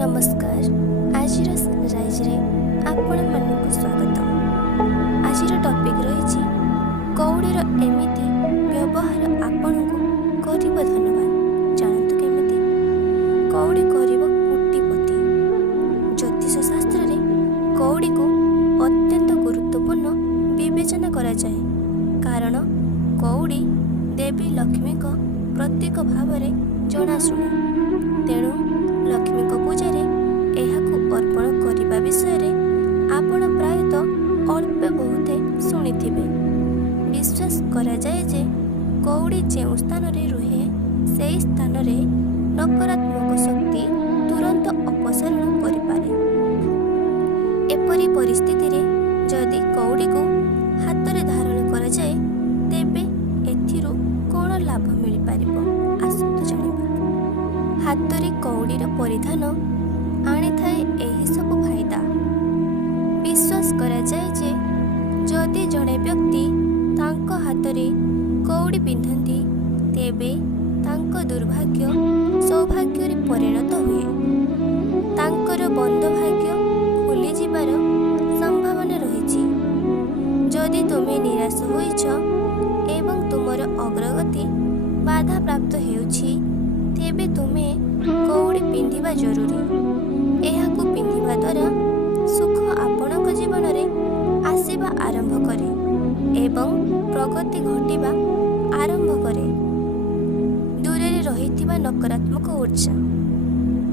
नमस्कार। आजिर सनराइज्रे आपण मानक स्वागत। आजिर टॉपिक रही कौड़ीर एमिति व्यवहार आपण को करिब धन्यवाद। जानतु केमिति कौड़ी करिब कोटिपति। ज्योतिष शास्त्र रे कौड़ी को अत्यंत गुरुत्वपूर्ण विवेचना करा जाए, कारण कौड़ी देवी लक्ष्मी को प्रतीक भाव में जनाशुना। तेणु लक्ष्मी पूजा अर्पण करने विषय आपण प्रायतः अल्प बहुते शुणिथिबे। विश्वास करा जाए जे कौड़ी जो स्थान रे रुहे से स्थान रे नकारात्मक शक्ति तुरंत अपसारण करिपारे। एपरी परिस्थिति रे जदि कौड़ी को हाथ रे धारण करा जाए तेबे एथिरु कोन लाभ मिल पारिबो आसंतु जानिबा। हाथ रे कौड़ीर परिधान आनी थाए एही सब फायदा। विश्वास करा जाए जे जदि जड़े व्यक्ति तांको हाथ रे कौड़ी पिंधंती तेबे तांको दुर्भाग्य सौभाग्य रे परिणत हुए। तांकर बंद भाग्य खुली जिबार संभावना रहिछि। जदि तुमे निराश होइछ एवं तुमर अग्रगति बाधा प्राप्त हेउछि तेबे तुमे कौड़ी पिंधिबा जरूरी। एहाकु पिंधिबा द्वारा सुख आपणक जीवन में आसीबा आरंभ करे एवं प्रगति घटिबा आरंभ करे। दूरे रहिथिबा नकारात्मक ऊर्जा।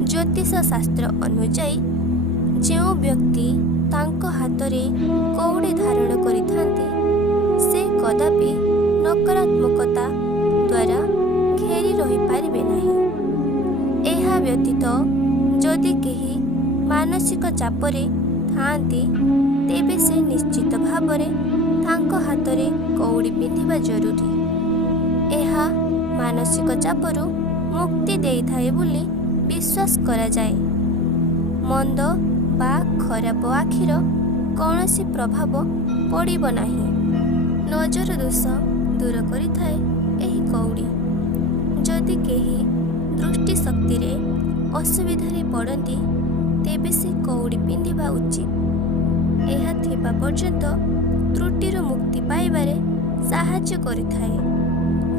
ज्योतिष शास्त्र अनुଯାयी जो व्यक्ति तांको हाथ रे कौड़ी धारण करिथांती से कदापि नकारात्मकता द्वारा घेरी रही पारिबे नाही। एहा व्यतीत जदि केही मानसिक चापरे थांती तेबे से निश्चित भावरे तांको हाथ रे कौड़ी पिंधिबा जरूरी। एहा मानसिक चापरु मुक्ति देइथाए बोली विश्वास करा जाए। मंद बा खराब आखिर कौनसी प्रभाव पड़िबो नाही। नजर दोष दूर करिथाए एही कौड़ी। जदि केही दृष्टि शक्ति रे असुविधा रे पड़ती तेबे से कौड़ी पिंधिबा उचित। एहा थिबा पर्यंत त्रुटिर मुक्ति पाइबारे साहाय्य करिथाए।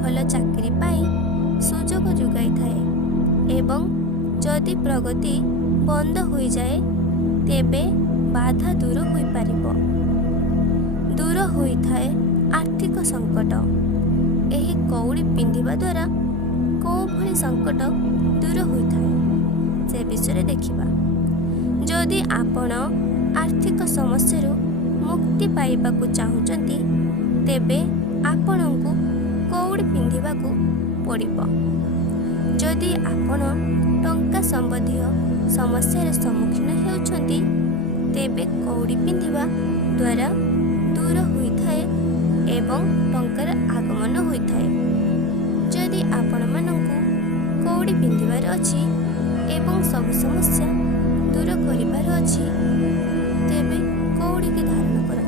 भल चाकरी पाई सुजोग जुगाई थाए एवं जदि प्रगति बंद होई जाए तेबे बाधा दूर होई पारिबो। दूर होई थाए आर्थिक संकट। एही कौड़ी पिंधिबा द्वारा कोउ भली संकट दूर होई थाए से विषय देखिबा। जदि आपण आर्थिक समस्या मुक्ति पाइबाकू चाहुचंती तेबे आपणकू कौड़ी पिंधिबाकू पड़िबो। जदि आपण टंका संबंधी समस्यार सम्मुखीन हेउछंती तेबे कौड़ी पिंधिबा द्वारा दूर होइथाए एवं टंकार आगमन होइथाए। जदि आपण मानकू कौड़ी पिंधिबार अछि एवं सब समस्या दूर करिबार अछि तेबे कौड़ी के धारण कर।